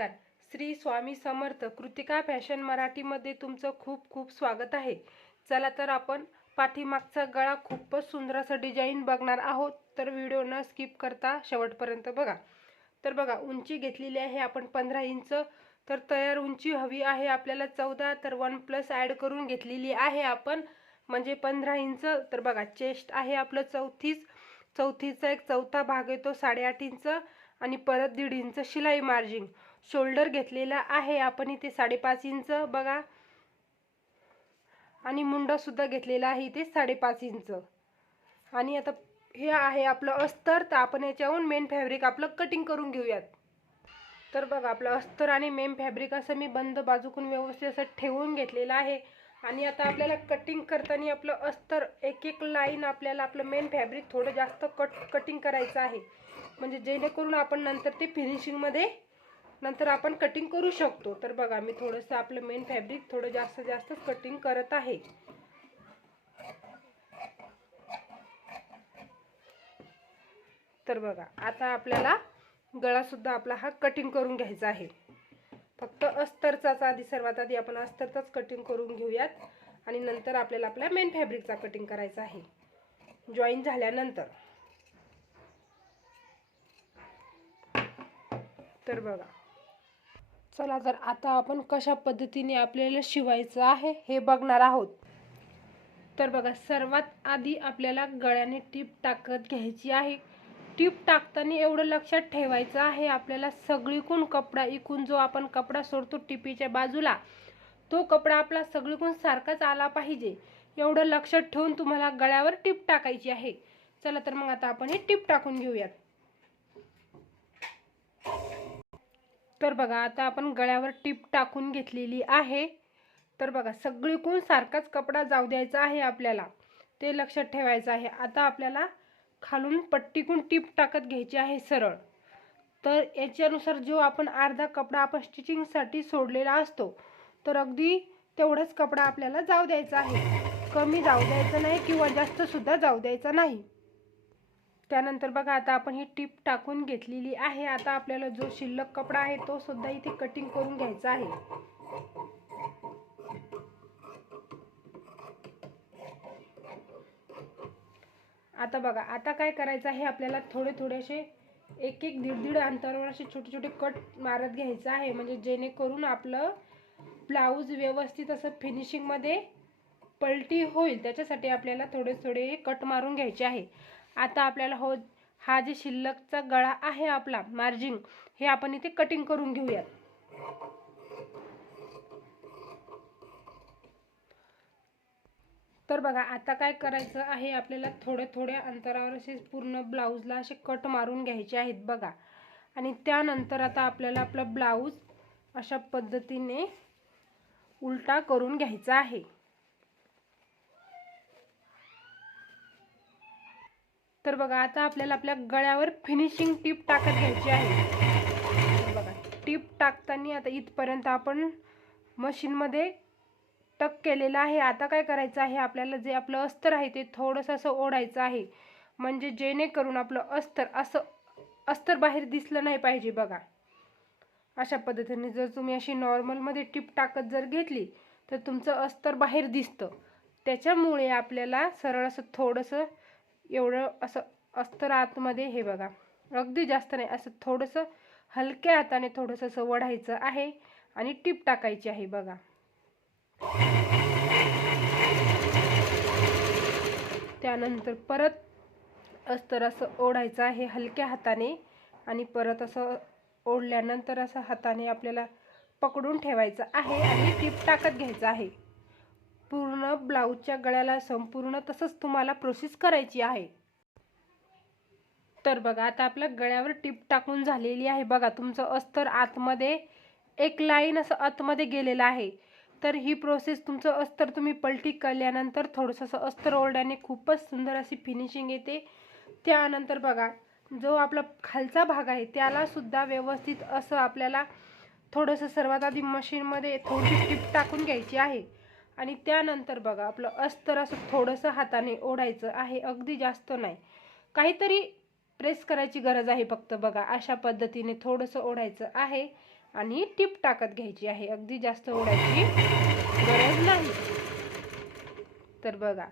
नमस्कार. श्री स्वामी समर्थ कृतिका फॅशन मराठीमध्ये तुमचं खूप खूप स्वागत आहे. चला तर आपण पाठीमागचा गळा खूपच सुंदर असं डिझाईन बघणार आहोत. तर व्हिडिओ न स्किप करता शेवटपर्यंत बघा. तर बघा उंची घेतलेली आहे आपण पंधरा इंच. तर तयार उंची हवी आहे आपल्याला चौदा. तर वन प्लस ॲड करून घेतलेली आहे आपण. म्हणजे पंधरा इंच. तर बघा चेस्ट आहे आपलं चौथीच चौथीचा एक चौथा भाग येतो साडेआठ इंच. आणि परत दीड इंच शिलाई मार्जिन. शोल्डर घेतलेला आहे. आपण इथे साडेपाच इंच बघा. आणि मुंडासुद्धा घेतलेला आहे इथे साडेपाच इंच. आणि आता हे आहे आपलं अस्तर. तर आपण याच्याहून मेन फॅब्रिक आपलं कटिंग करून घेऊयात. तर बघा आपलं अस्तर आणि मेन फॅब्रिक असं मी बंद बाजूकून व्यवस्थित असं ठेवून घेतलेलं आहे. आणि आता आपल्याला कटिंग करताना आपलं अस्तर एक एक लाईन आपल्याला आपलं मेन फॅब्रिक थोडं जास्त कट कटिंग करायचं आहे. म्हणजे जेणेकरून आपण नंतर ते फिनिशिंगमध्ये नंतर आपण कटिंग करू शकतो. तर बघा मी थोडंसं आपलं मेन फॅब्रिक थोडं जास्त जास्त कटिंग करत आहे. तर बघा आता आपल्याला गळासुद्धा आपला हा कटिंग करून घ्यायचा आहे. फक्त अस्तरचाच आधी सर्वात आधी आपण अस्तरचाच कटिंग करून घेऊयात. आणि नंतर आपल्याला आपल्या मेन फॅब्रिकचा कटिंग करायचा आहे. जॉईन झाल्यानंतर. तर बघा चला तर आता आपण कशा पद्धतीने आपल्याला शिवायचं आहे हे बघणार आहोत. तर बघा सर्वात आधी आपल्याला गळ्याने टीप टाकत घ्यायची आहे. टीप टाकताना एवढं लक्षात ठेवायचं आहे आपल्याला सगळीकून कपडा इकून जो आपण कपडा सोडतो टिपीच्या बाजूला तो कपडा आपला सगळीकून सारखाच आला पाहिजे. एवढं लक्षात ठेवून तुम्हाला गळ्यावर टीप टाकायची आहे. चला तर मग आता आपण हे टीप टाकून घेऊयात. तर बघा आता आपण गळ्यावर टीप टाकून घेतलेली आहे. तर बघा सगळीकून सारखाच कपडा जाऊ द्यायचा आहे आपल्याला. ते लक्षात ठेवायचं आहे. आता आपल्याला खालून पट्टीकून टीप टाकत घ्यायची आहे सरळ. तर याच्यानुसार जो आपण अर्धा कपडा आपण स्टिचिंगसाठी सोडलेला असतो तर अगदी तेवढाच कपडा आपल्याला जाऊ द्यायचा आहे. कमी जाऊ द्यायचं नाही किंवा जास्तसुद्धा जाऊ द्यायचा नाही. त्यानंतर बघा आता आपण ही टीप टाकून घेतलेली आहे. आता आपल्याला जो शिल्लक कपडा आहे तो सुद्धा इथे कटिंग करून घ्यायचा आहे. आता बघा आता काय करायचं आहे आपल्याला थोडे थोडेसे एक एक दीड दीड अंतरावर असे छोटे छोटे कट मारत घ्यायचं आहे. म्हणजे जेणेकरून आपलं ब्लाऊज व्यवस्थित असं फिनिशिंगमध्ये पलटी होईल. त्याच्यासाठी आपल्याला थोडे थोडे कट मारून घ्यायचे आहे. आता आपल्याला हो हा जे शिल्लकचा गळा आहे आपला मार्जिंग हे आपण इथे कटिंग करून घेऊयात. तर बघा आता काय करायचं आहे आपल्याला थोड्या थोड्या अंतरावर असे पूर्ण ब्लाऊजला असे कट मारून घ्यायचे आहेत बघा. आणि त्यानंतर आता आपल्याला आपला ब्लाऊज अशा पद्धतीने उलटा करून घ्यायचा आहे. तर बघा आता आपल्याला आपल्या गळ्यावर फिनिशिंग टीप टाकत घ्यायची आहे. बघा टीप टाकताना आता इथपर्यंत आपण मशीनमध्ये टक केलेलं आहे. आता काय करायचं आहे आपल्याला जे आपलं अस्तर आहे ते थोडंसं असं ओढायचं आहे. म्हणजे जेणेकरून आपलं अस्तर असं अस्तर बाहेर दिसलं नाही पाहिजे बघा. अशा पद्धतीने जर तुम्ही अशी नॉर्मलमध्ये टिप टाकत जर घेतली तर तुमचं अस्तर बाहेर दिसतं. त्याच्यामुळे आपल्याला सरळ असं थोडंसं एवढं असं अस्तर आतमध्ये हे बघा. अगदी जास्त नाही असं थोडंसं हलक्या हाताने थोडंसं असं वढायचं आहे आणि टीप टाकायची आहे बघा. त्यानंतर परत अस्तर असं ओढायचं आहे हलक्या हाताने आणि परत असं ओढल्यानंतर असं हाताने आपल्याला पकडून ठेवायचं आहे आणि टीप टाकत घ्यायचं आहे. पूर्ण ब्लाऊजच्या गळ्याला संपूर्ण तसंच तुम्हाला प्रोसेस करायची आहे. तर बघा आता आपल्या गळ्यावर टिप टाकून झालेली आहे. बघा तुमचं अस्तर आतमध्ये एक लाईन असं आतमध्ये गेलेलं आहे. तर ही प्रोसेस तुमचं अस्तर तुम्ही पलटी केल्यानंतर थोडंसं असं अस्तर ओरड्याने खूपच सुंदर अशी फिनिशिंग येते. त्यानंतर बघा जो आपला खालचा भाग आहे त्यालासुद्धा व्यवस्थित असं आपल्याला थोडंसं सर्वात आधी मशीनमध्ये थोडी टिप टाकून घ्यायची आहे. आणि त्यानंतर बघा आपलं अस्तर असं थोडंसं हाताने ओढायचं आहे अगदी जास्त नाही. काहीतरी प्रेस करायची गरज आहे फक्त बघा अशा पद्धतीने थोडंसं ओढायचं आहे आणि टीप टाकत घ्यायची आहे अगदी जास्त ओढायची गरज नाही. तर बघा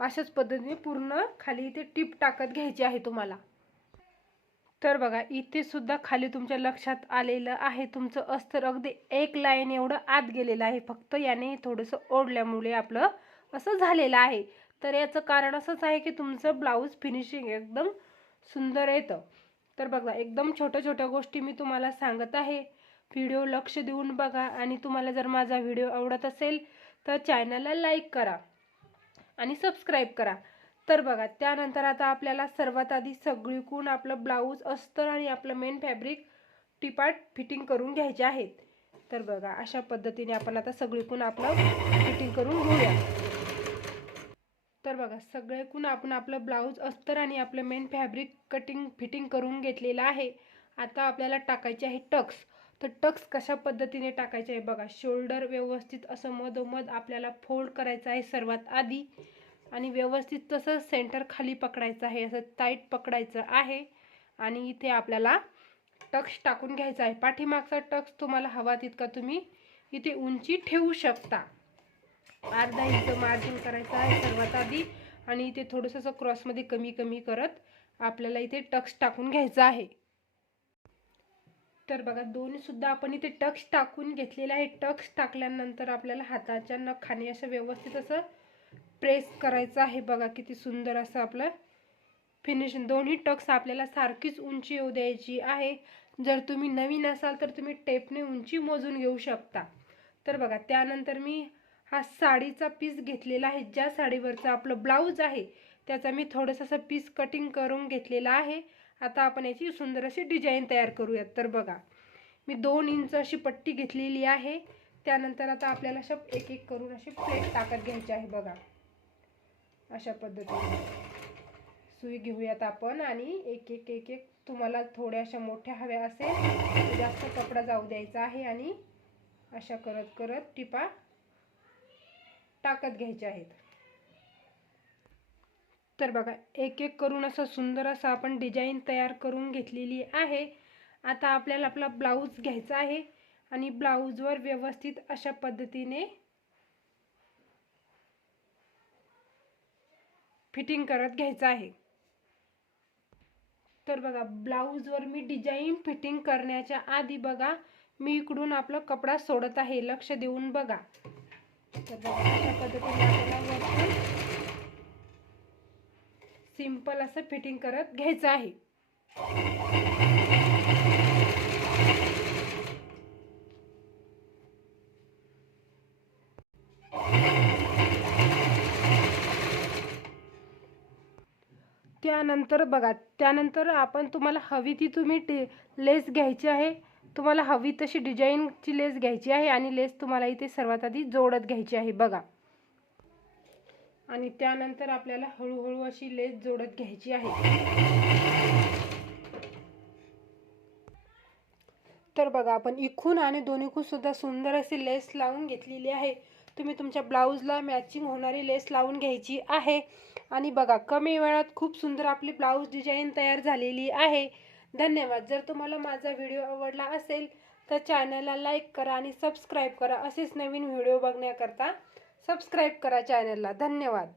अशाच पद्धतीने पूर्ण खाली इथे टीप टाकत घ्यायची आहे तुम्हाला. तर बघा इथे सुद्धा खाली तुमच्या लक्षात आलेलं आहे. तुमचं अस्तर अगदी एक लाईन एवढं आत गेलेलं आहे. फक्त याने थोडंसं ओढल्यामुळे आपलं असं झालेलं आहे. तर याचं कारण असंच आहे की तुमचं ब्लाऊज फिनिशिंग एकदम सुंदर येतं. तर बघा एकदम छोट्या छोट्या गोष्टी मी तुम्हाला सांगत आहे. व्हिडिओ लक्ष देऊन बघा आणि तुम्हाला जर माझा व्हिडिओ आवडत असेल तर चॅनलला लाईक करा आणि सबस्क्राईब करा. तर बघा त्यानंतर आता आपल्याला सर्वात आधी सगळीकून आपलं ब्लाऊज अस्तर आणि आपलं मेन फॅब्रिक टिपाट फिटिंग करून घ्यायचे आहेत. तर बघा अशा पद्धतीने आपण आता सगळीकून आपलं फिटिंग करून घेऊया. तर बघा सगळेकून आपण आपलं ब्लाऊज अस्तर आणि आपलं मेन फॅब्रिक कटिंग फिटिंग करून घेतलेलं आहे. आता आपल्याला टाकायचे आहे टक्स तर टक्स कशा पद्धतीने टाकायचे आहे बघा शोल्डर व्यवस्थित असं मधोमध आपल्याला फोल्ड करायचं आहे सर्वात आधी. आणि व्यवस्थित तसं सेंटर खाली पकडायचं आहे असं टाईट पकडायचं आहे. आणि इथे आपल्याला टक्स टाकून घ्यायचा आहे. पाठीमागचा टक्स तुम्हाला हवा तितका तुम्ही इथे उंची ठेवू शकता. अर्धा इंच मार्जिन करायचं आहे सर्वात आधी. आणि इथे थोडंसं असं क्रॉसमध्ये कमी कमी करत आपल्याला इथे टक्स टाकून घ्यायचं आहे. तर बघा दोन्हीसुद्धा आपण इथे टक्स टाकून घेतलेले आहे. टक्स टाकल्यानंतर आपल्याला हाताच्या नखाने असं व्यवस्थित असं प्रेस करायचं आहे. बघा किती सुंदर असं आपलं फिनिशिंग दोन्ही टक्स आपल्याला सारखीच उंची येऊ द्यायची आहे. जर तुम्ही नवीन असाल तर तुम्ही टेपने उंची मोजून घेऊ शकता. तर बघा त्यानंतर मी हा साडीचा पीस घेतलेला आहे. ज्या साडीवरचं आपलं ब्लाऊज आहे त्याचा मी थोडंसं असं पीस कटिंग करून घेतलेला आहे. आता आपण याची सुंदर अशी डिझाईन तयार करूयात. तर बघा मी दोन इंच अशी पट्टी घेतलेली आहे. त्यानंतर आता आपल्याला अशा एक एक करून अशी प्लेट टाकत घ्यायची आहे. बघा. अशा पद्धतीने. सुई घेऊयात आपण आणि एक एक एक एक तुम्हाला थोड्याशा मोठ्या हव्या असेल जास्त कपडा जाऊ द्यायचा आहे आणि अशा करत करत टिपा टाकत घ्यायच्या आहेत. तर बघा एक एक करून असं सुंदर असं आपण डिझाईन तयार करून घेतलेली आहे. आता आपल्याला आपला ब्लाऊज घ्यायचा आहे आणि ब्लाऊजवर व्यवस्थित अशा पद्धतीने फिटिंग करत घ्यायचं आहे. तर बघा ब्लाऊजवर मी डिझाईन फिटिंग करण्याच्या आधी बघा मी इकडून आपला कपडा सोडत आहे. लक्ष देऊन बघा. तर अशा पद्धतीने आपल्याला सिंपल असं फिटिंग करत घ्यायचं आहे. त्यानंतर बघा त्यानंतर आपण तुम्हाला हवी ती तुम्ही टे लेस घ्यायची आहे. तुम्हाला हवी तशी डिझाईनची लेस घ्यायची आहे आणि लेस तुम्हाला इथे सर्वात आधी जोडत घ्यायची आहे बघा. आणि त्यानंतर आपल्याला हळूहळू अशी लेस जोडत घ्यायची आहे. तर बघा आपण इखून आणि दोन्हीकून सुद्धा सुंदर अशी लेस लावून घेतलेली आहे. तुम्ही तुमच्या ब्लाऊजला मॅचिंग होणारी लेस लावून घ्यायची आहे. आणि बघा कमी वेळात खूप सुंदर आपली ब्लाऊज डिझाईन तयार झालेली आहे. धन्यवाद. जर तुम्हाला माझा व्हिडिओ आवडला असेल तर चॅनलला लाईक करा आणि सबस्क्राईब करा. असेच नवीन व्हिडिओ बघण्याकरता सबस्क्राईब करा चॅनलला धन्यवाद.